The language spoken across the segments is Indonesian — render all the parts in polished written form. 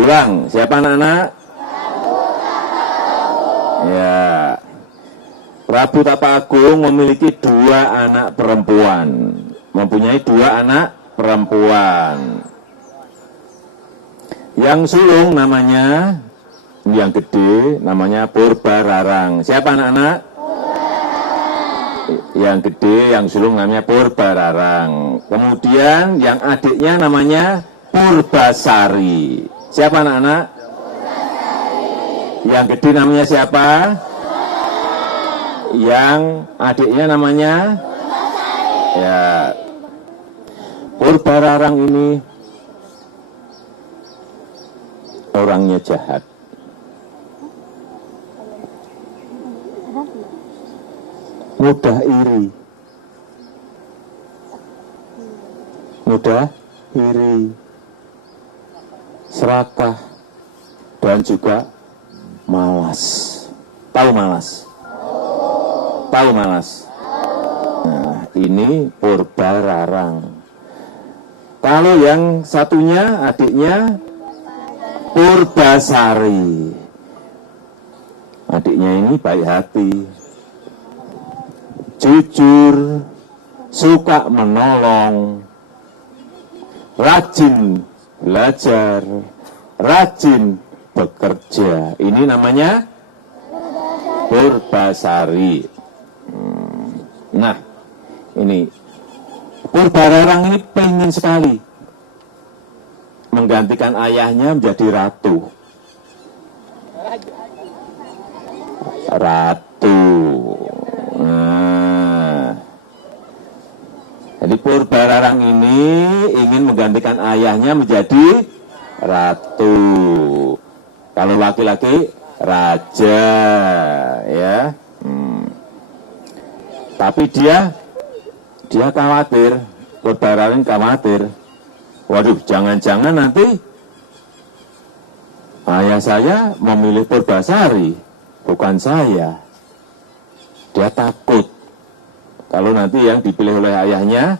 Ulang, siapa anak-anak? Ya, Prabu Tapaagung memiliki 2 anak perempuan, mempunyai 2 anak perempuan. Yang sulung namanya, yang gede namanya Purbararang. Siapa anak-anak? Yang gede, yang sulung namanya Purbararang. Kemudian yang adiknya namanya Purbasari. Siapa anak-anak? Yang gede namanya siapa? Yang adiknya namanya? Ya. Purbararang ini orangnya jahat. Mudah iri. Mudah iri. Serakah dan juga malas. Tahu malas? Tahu malas? Nah, ini Purbararang. Kalau yang satunya, adiknya Purbasari. Adiknya ini baik hati, jujur, suka menolong, rajin belajar, rajin bekerja. Ini namanya Purbasari. Nah, ini Purbararang ini pengen sekali menggantikan ayahnya menjadi ratu. Ratu. Nah, jadi Purbararang ini ingin menggantikan ayahnya menjadi ratu. Kalau laki-laki raja, ya. Tapi dia khawatir, Purbararang khawatir. Waduh, jangan-jangan nanti ayah saya memilih Purbasari, bukan saya. Dia takut kalau nanti yang dipilih oleh ayahnya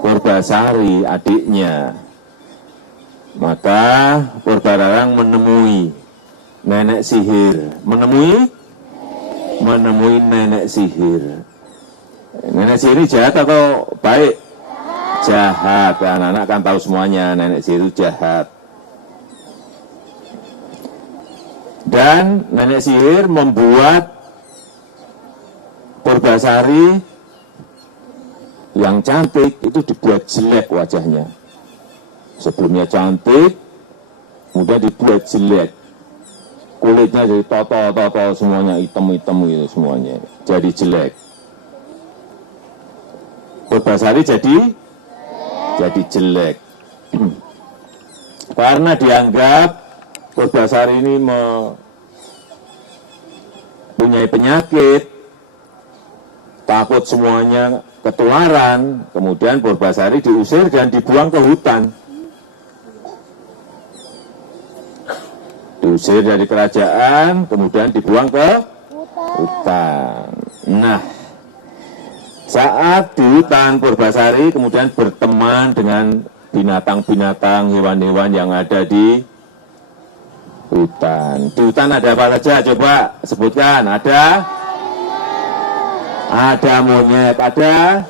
Purbasari, adiknya. Maka Purbararang menemui nenek sihir. Menemui nenek sihir. Nenek sihir ini jahat atau baik? Jahat. Anak-anak kan tahu semuanya, nenek sihir itu jahat. Dan nenek sihir membuat Purbasari yang cantik itu dibuat jelek wajahnya. Sebelumnya cantik, kemudian dibuat jelek. Kulitnya jadi toto semuanya, hitam-hitam itu semuanya. Jadi jelek. Purbasari jadi jelek. Karena dianggap Purbasari ini mempunyai penyakit, takut semuanya ketularan, kemudian Purbasari diusir dan dibuang ke hutan. Diusir dari kerajaan, kemudian dibuang ke hutan. Nah, saat di hutan Purbasari kemudian berteman dengan binatang-binatang, hewan-hewan yang ada di hutan. Di hutan ada apa saja? Coba sebutkan. Ada monyet, ada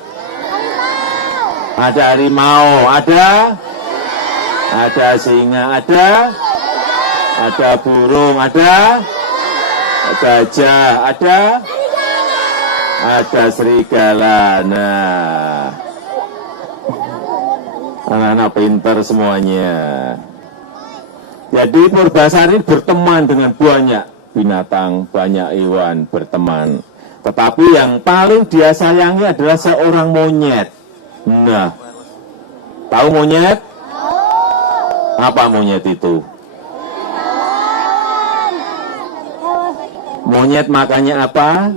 harimau, ada singa, ada burung, ada gajah, ada serigala. Nah, anak-anak pintar semuanya. Jadi Purbasari berteman dengan banyak binatang, banyak hewan berteman. Tetapi yang paling dia sayangi adalah seorang monyet. Nah, tahu monyet? Apa monyet itu? Monyet makannya apa?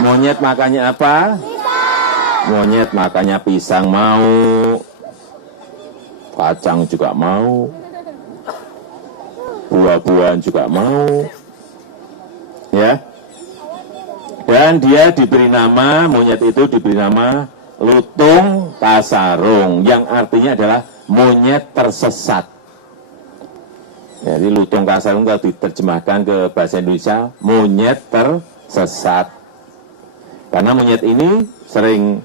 Monyet makannya apa? Monyet makannya pisang mau, kacang juga mau, buah-buahan juga mau, ya. Dan dia diberi nama, monyet itu diberi nama Lutung Kasarung, yang artinya adalah monyet tersesat. Jadi lutung kasarung kalau diterjemahkan ke bahasa Indonesia, monyet tersesat. Karena monyet ini sering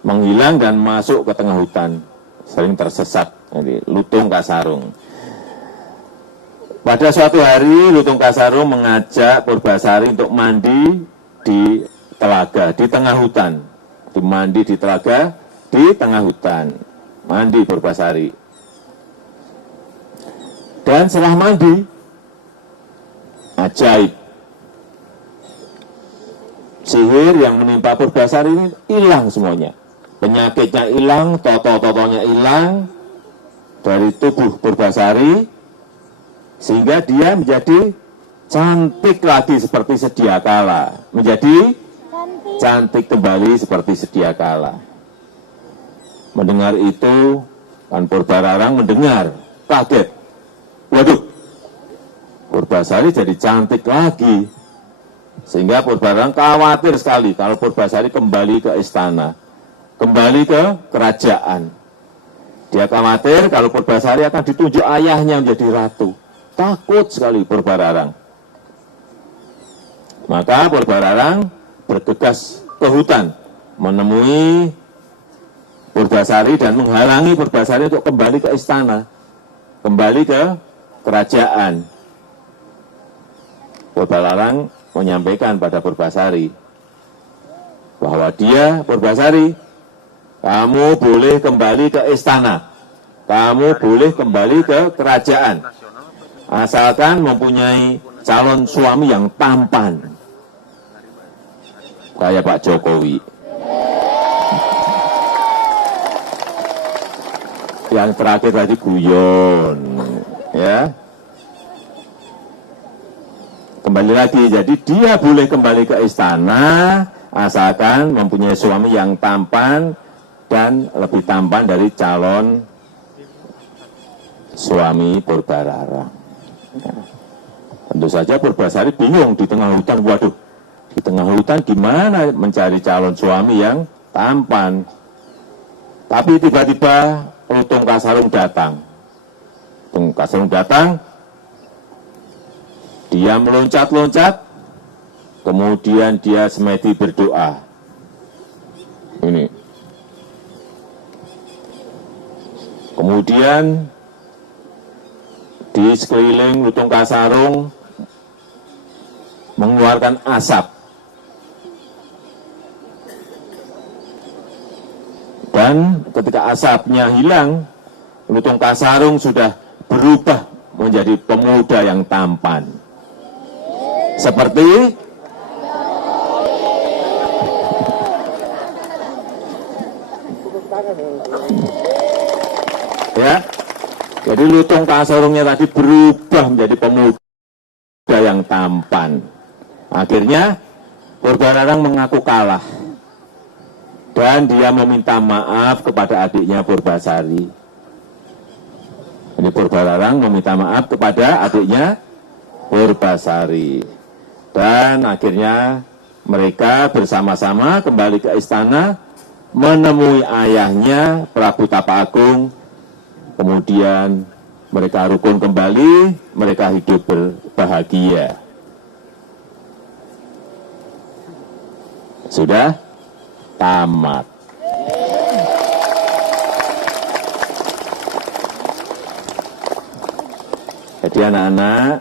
menghilang dan masuk ke tengah hutan, sering tersesat. Jadi lutung kasarung. Pada suatu hari lutung kasarung mengajak Purbasari untuk mandi di telaga, di tengah hutan. Mandi di telaga, di tengah hutan. Mandi Purbasari. Dan setelah mandi, ajaib. Sihir yang menimpa Purbasari ini hilang semuanya. Penyakitnya hilang, toto-totonya hilang dari tubuh Purbasari, sehingga dia menjadi cantik lagi seperti sedia kala. Menjadi cantik kembali seperti sedia kala. Mendengar itu, kan Purbararang mendengar, kaget. Waduh, Purbasari jadi cantik lagi. Sehingga Purbararang khawatir sekali kalau Purbasari kembali ke istana, kembali ke kerajaan. Dia khawatir kalau Purbasari akan ditunjuk ayahnya menjadi ratu. Takut sekali Purbararang. Maka Purbararang bergegas ke hutan, menemui Purbasari dan menghalangi Purbasari untuk kembali ke istana, kembali ke kerajaan. Purbararang menyampaikan pada Purbasari bahwa dia, Purbasari, kamu boleh kembali ke istana, kamu boleh kembali ke kerajaan, asalkan mempunyai calon suami yang tampan, kayak Pak Jokowi. Yang terakhir tadi guyon, ya. Kembali lagi, jadi dia boleh kembali ke istana asalkan mempunyai suami yang tampan dan lebih tampan dari calon suami Purbararang. Ya. Tentu saja Purbasari bingung di tengah hutan, waduh, di tengah hutan gimana mencari calon suami yang tampan. Tapi tiba-tiba lutung kasarung datang. Lutung kasarung datang, dia meloncat-loncat, kemudian dia semedi berdoa. Ini. Kemudian di sekeliling lutung kasarung mengeluarkan asap. Dan ketika asapnya hilang, lutung kasarung sudah berubah menjadi pemuda yang tampan. Seperti ya, jadi lutung kasarungnya tadi berubah menjadi pemuda yang tampan. Akhirnya Purbararang mengaku kalah. Dan dia meminta maaf kepada adiknya Purbasari. Ini Purbararang meminta maaf kepada adiknya Purbasari. Dan akhirnya mereka bersama-sama kembali ke istana, menemui ayahnya Prabu Tapaagung. Kemudian mereka rukun kembali, mereka hidup berbahagia. Sudah tamat. Jadi anak-anak,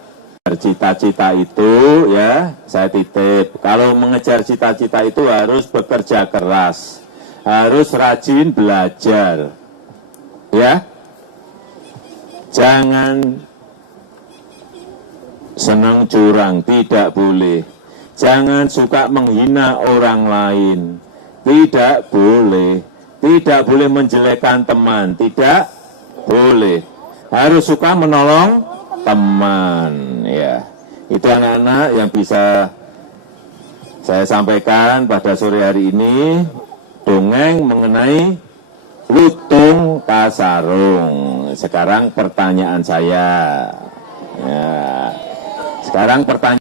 cita-cita itu ya saya titip. Kalau mengejar cita-cita itu harus bekerja keras, harus rajin belajar, ya. Jangan senang curang, tidak boleh. Jangan suka menghina orang lain. Tidak boleh. Tidak boleh menjelekkan teman. Tidak boleh. Harus suka menolong teman. Ya, itu anak-anak yang bisa saya sampaikan pada sore hari ini. Dongeng mengenai lutung kasarung. Sekarang pertanyaan saya. Ya. Sekarang pertanyaan.